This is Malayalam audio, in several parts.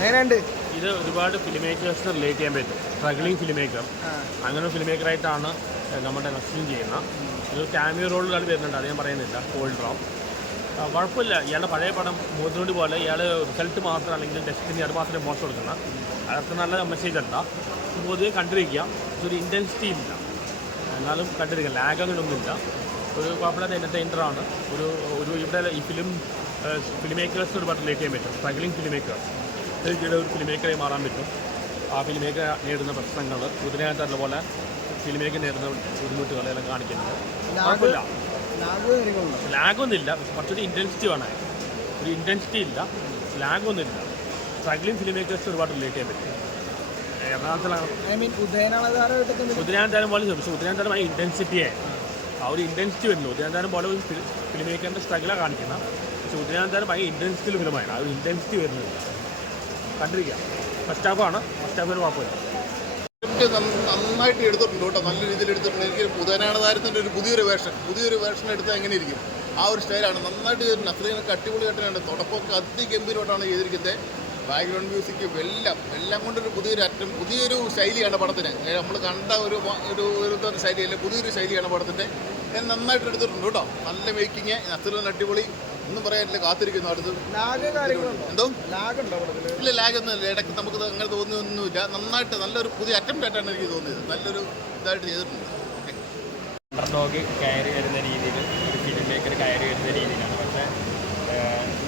എങ്ങനെയുണ്ട് ഇത് ഒരുപാട് ഫിലിം മേക്കേഴ്സിന് റിലേറ്റ് ചെയ്യാൻ പറ്റും. സ്ട്രഗ്ലിംഗ് ഫിലിം മേക്കർ, അങ്ങനെ ഒരു ഫിലിം മേക്കറായിട്ടാണ് നമ്മുടെ നസ്രീൻ ചെയ്യുന്ന. ഒരു ക്യാമിയോ റോളുകൾ വരുന്നുണ്ട്, അത് ഞാൻ പറയുന്നില്ല. കോൾഡ് ഡ്രോം കുഴപ്പമില്ല. ഇയാളുടെ പഴയ പടം മോദിനോട് പോലെ ഇയാൾ റിസൾട്ട് മാത്രം അല്ലെങ്കിൽ ഡെസ്റ്റിനി അത് മാത്രമേ മോശം കൊടുക്കുന്ന, അതൊക്കെ നല്ല മെസ്സേജ് അല്ല. പൊതുവെ കണ്ടിരിക്കുക. ഒരു ഇൻറ്റൻസിറ്റി ഇല്ല, എന്നാലും കണ്ടിരിക്കുക. ലാഗ് അങ്ങനെയൊന്നുമില്ല. ഒരു കുഴപ്പമില്ലാത്ത എൻ്റർടൈനറാണ്. ഒരു ഇവിടെ ഈ ഫിലിം മേക്കേഴ്സിന് ഒരുപാട് റിലേറ്റ് ചെയ്യാൻ പറ്റും. സ്ട്രഗ്ലിംഗ് ഫിലിം മേക്കേഴ്സ് ഇവിടെ ഒരു ഫിലിം മേക്കറായി മാറാൻ പറ്റും. ആ ഫിലിം മേക്കർ നേരിടുന്ന പ്രശ്നങ്ങൾ, ഇതിനകത്തുള്ള പോലെ ഫിലിം മേക്കർ നേരിടുന്ന ബുദ്ധിമുട്ടുകളെല്ലാം കാണിക്കുന്നുണ്ട്. കുഴപ്പമില്ല, ലാഗൊന്നുമില്ല. കുറച്ചൊരു ഇൻറ്റൻസിറ്റി വേണം. ഒരു ഇൻറ്റൻസിറ്റി ഇല്ല, ലാഗൊന്നുമില്ല. സ്ട്രഗ്ലിംഗ് ഫിലിം മേക്കേഴ്സ് ഒരുപാട് റിലേറ്റ് ചെയ്യാൻ പറ്റും. എറണാകുളത്തിലാണ് ഉദയനാനന്ദാരം പോലെ, പക്ഷേ ഉദയനാനന്ദാരം ആ ഇൻറ്റൻസിറ്റിയെ, ആ ഒരു ഇൻറ്റൻസിറ്റി വരുന്നു. ഉദയനാനന്ദാരം പോലെ ഒരു ഫിലിം മേക്കറിൻ്റെ സ്ട്രഗിളാണ് കാണിക്കുന്നത്. പക്ഷേ ഉദയനാനന്ദാരം ഭയങ്കര ഇൻറ്റൻസിറ്റിയിൽ ഫിലിമാണ്. ആ ഒരു ഇൻറ്റൻസിറ്റി വരുന്നില്ല. കണ്ടിരിക്കാം. ഫസ്റ്റ് ഹാഫാണ്, ഫസ്റ്റ് ഹാഫിന് കുഴപ്പമില്ല. നന്നായിട്ട് എടുത്തിട്ടുണ്ട് കേട്ടോ, നല്ല രീതിയിൽ എടുത്തിട്ടുണ്ട്. എനിക്ക് ഉദയനാനന്ദാരത്തിൻ്റെ ഒരു പുതിയൊരു വേർഷൻ എടുത്താൽ എങ്ങനെ ഇരിക്കും, ആ ഒരു സ്റ്റൈലാണ് നന്നായിട്ട് ചെയ്തിട്ടുണ്ട്. നസ്രീനൊക്കെ അടിപൊളിയായിട്ടാണ്. തുടക്കമൊക്കെ അതിഗംഭീരമായിട്ടാണ് ചെയ്തിരിക്കുന്നത്. ബാക്ക്ഗ്രൗണ്ട് മ്യൂസിക്കും എല്ലാം കൊണ്ടൊരു പുതിയൊരു ശൈലിയാണ് പടത്തിന്. നമ്മൾ കണ്ട ഒരു ശൈലിയല്ല, പുതിയൊരു ശൈലിയാണ് പടത്തിൻ്റെ. നന്നായിട്ട് എടുത്തിട്ടുണ്ട് കേട്ടോ. നല്ല മേക്കിങ്, നസ്രീൻ അടിപൊളി, ഒന്നും പറയാനില്ല. കാത്തിരിക്കുന്നു അടുത്ത്. എന്തോ ഇല്ല, ലാഗൊന്നും ഇല്ല. ഇടയ്ക്ക് നമുക്ക് അങ്ങനെ തോന്നിയൊന്നുമില്ല. നന്നായിട്ട് നല്ലൊരു പുതിയ അറ്റംപ്റ്റ് ആയിട്ടാണ് എനിക്ക് തോന്നിയത്. നല്ലൊരു ഇതായിട്ട് ചെയ്തിട്ടുണ്ട്. അണ്ടർഡോഗ് കയറി വരുന്ന രീതിയിൽ ഒരു ഫിലിം മേക്കർ കയറി വരുന്ന രീതിയിലാണ്. പക്ഷേ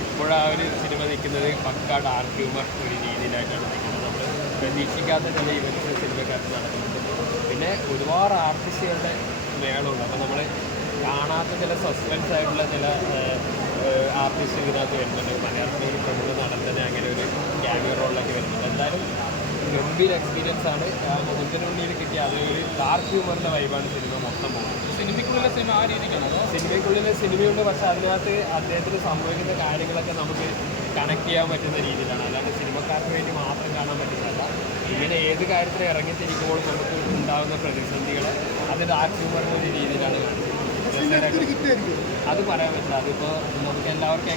ഇപ്പോഴാ ഒരു സിനിമ നിൽക്കുന്നത് പക്കാ ഡാർക്ക് ഹ്യൂമർ ഒരു രീതിയിലായിട്ടാണ് നിൽക്കുന്നത്. നമ്മൾ പ്രതീക്ഷിക്കാത്ത ചില ഇവൻറ്റ്സ് സിനിമക്കാർക്ക് നടക്കുന്നുണ്ട്. പിന്നെ ഒരുപാട് ആർട്ടിസ്റ്റുകളുടെ മേളമുണ്ട്. അപ്പോൾ നമ്മൾ കാണാത്ത ചില സസ്പെൻസ് ആയിട്ടുള്ള ചില ആർട്ടിസ്റ്റ് ഇതിനകത്ത് വരുന്നുണ്ട്. മലയാളത്തിലെ ഒരു പ്രമുഖ നടൻ തന്നെ അങ്ങനെ ഒരു ക്യാമിയോ റോളിലൊക്കെ വരുന്നുണ്ട്. എന്തായാലും ഗംഭീര എക്സ്പീരിയൻസ് ആണ്. മുഖത്തിനുള്ളിൽ കിട്ടിയ അതൊരു ഡാർക്ക് ഹ്യൂമറിൻ്റെ വൈബാണ് സിനിമ മൊത്തം പോകുന്നത്. സിനിമയ്ക്കുള്ളിലെ സിനിമ ആ രീതിക്കാണ്. സിനിമയ്ക്കുള്ളിലെ സിനിമയുണ്ട്, പക്ഷേ അതിനകത്ത് അദ്ദേഹത്തിന് സംഭവിക്കുന്ന കാര്യങ്ങളൊക്കെ നമുക്ക് കണക്ട് ചെയ്യാൻ പറ്റുന്ന രീതിയിലാണ്. അല്ലാണ്ട് സിനിമക്കാർക്ക് വേണ്ടി മാത്രം കാണാൻ പറ്റുന്നതല്ല. ഇങ്ങനെ ഏത് കാര്യത്തിൽ ഇറങ്ങിത്തിരിക്കുമ്പോഴും നമുക്ക് ഉണ്ടാകുന്ന പ്രതിസന്ധികളെ അത് ഡാർക്ക് ഹ്യൂമറിൻ്റെ ഒരു രീതിയിലാണ് കാണിക്കുന്നത്. അത് പറയാൻ പറ്റില്ല. അതിപ്പോൾ നമുക്ക് എല്ലാവർക്കും